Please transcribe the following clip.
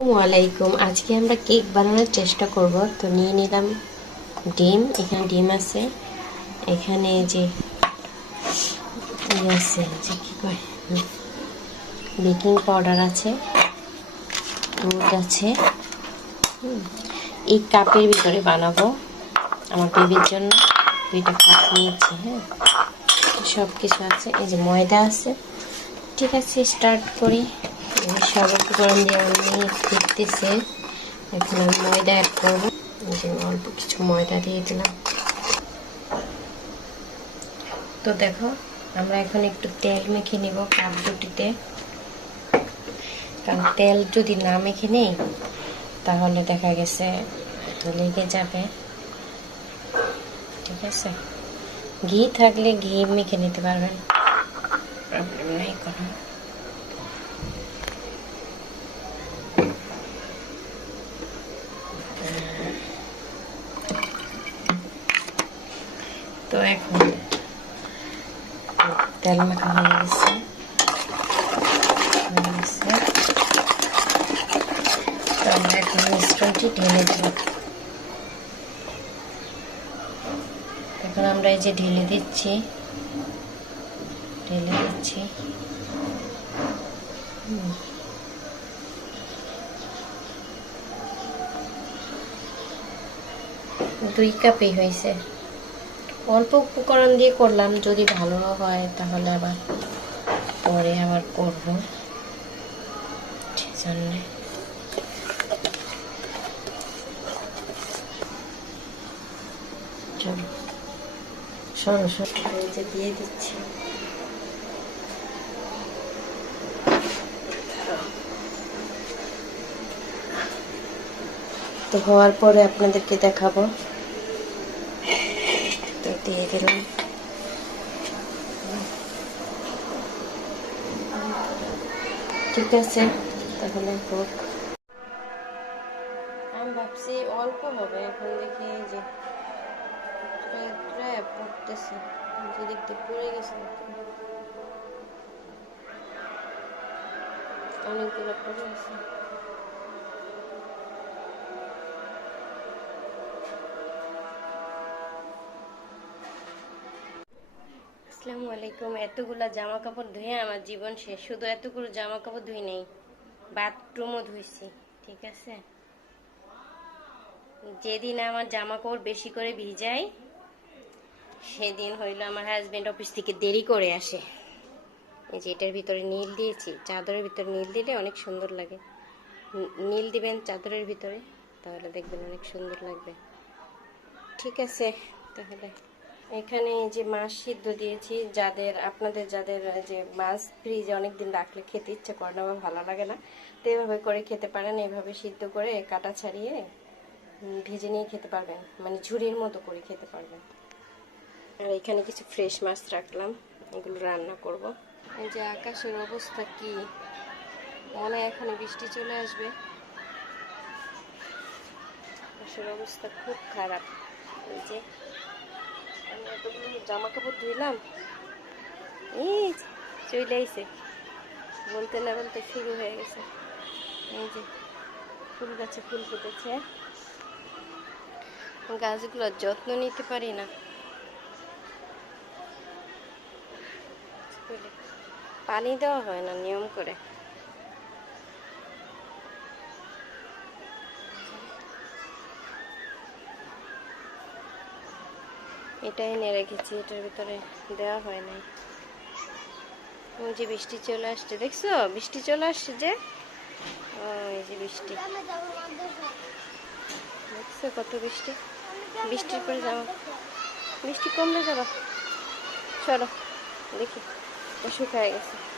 আসসালামাইকুম আজকে আমরা কেক বানানোর চেষ্টা করব। তো নিয়ে নিলাম ডিম। এখানে ডিম আছে। এখানে যে ইয়ে আছে, যে কি কয়? বেকিং পাউডার আছে দুধ আছে। এই কাপের ভিতরে বানাবো আমার বেবির জন্য। দুইটা কাপ নিয়েছি হ্যাঁ। সব কিছু আছে। এই যে ময়দা আছে। ঠিক আছে, স্টার্ট করি। সব উপকরণ দিয়ে আমি দেখতেছে এখন আমি ময়দা অ্যাড করব। যে অল্প কিছু ময়দা দিয়ে দিলাম। তো দেখো, আমরা এখন একটু তেল মেখে নিব কাপ দুটিতে। কারণ তেল যদি না মেখে নেই, তাহলে দেখা গেছে লেগে যাবে। ঠিক আছে? ঘি থাকলে ঘি মেখে নিতে পারবেন। প্রবলেম নাই কোনো এখন তেল মাখা হয়ে গেছে। আমরা এখন ঢেলে দেব। এখন আমরা এই যে ঢেলে দিচ্ছি ঢেলে দিচ্ছি। দুই কাপই হয়েছে। অল্প উপকরণ দিয়ে করলাম, যদি ভালো হয় তাহলে আবার পরে আবার করব। সেজন্য চলো। সরো দিয়ে দিচ্ছি। তো হওয়ার পরে আপনাদেরকে দেখাবো। দিলাম। ঠিক আছে, তাহলে হোক। আমি ভাবছি অল্প হবে, এখন দেখি যে পড়তেছে যে দেখতে পড়ে গেছে অনেকগুলো পড়ে গেছে আসসালামু আলাইকুম। এতগুলা জামা কাপড় ধুয়ে আমার জীবন শেষ। শুধু এতগুলো জামা কাপড় ধুই নেই বাথরুমও ধুইছি, ঠিক আছে? যেদিন আমার জামা কাপড় বেশি করে ভিজাই, সেদিন হইল আমার হাজবেন্ড অফিস থেকে দেরি করে আসে। এই যে এটার ভিতরে নীল দিয়েছি, চাদরের ভিতরে নীল দিলে অনেক সুন্দর লাগে। নীল দিবেন চাদরের ভিতরে, তাহলে দেখবেন অনেক সুন্দর লাগবে। ঠিক আছে, তাহলে। এখানে যে মাছ সিদ্ধ দিয়েছি, যাদের, আপনাদের যাদের যে মাছ ফ্রিজে অনেকদিন রাখলে খেতে ইচ্ছে করে না বা ভালো লাগে না, তো এভাবে করে খেতে পারেন, এভাবে সিদ্ধ করে কাটা ছাড়িয়ে ভেজে নিয়ে খেতে পারবেন মানে ঝুড়ির মতো করে খেতে পারবেন। আর এখানে কিছু ফ্রেশ মাছ রাখলাম, এগুলো রান্না করব। এই যে আকাশের অবস্থা কি? মনে হয় বৃষ্টি চলে আসবে। আকাশের অবস্থা খুব খারাপ। এই যে আমি এতগুলো জামা কাপড় ধুইলাম। এই চলে আইছে। বলতে না বলতে শুরু হয়ে গেছে। এই যে ফুল গাছে ফুল ফুটেছে। গাছগুলোর যত্ন নিতে পারি না। পানি দেওয়া হয় না নিয়ম করে। এটা নিয়ে রেখেছি, এটার ভিতরে দেওয়া হয় নাই। ওই যে বৃষ্টি চলে আসছে, দেখছ? বৃষ্টি চলে আসছে যে? ওই যে বৃষ্টি। দেখছ কত বৃষ্টি? বৃষ্টির পরে যাব বৃষ্টি কমলে যাব। চলো, দেখি। অসুখ হয়ে গেছে।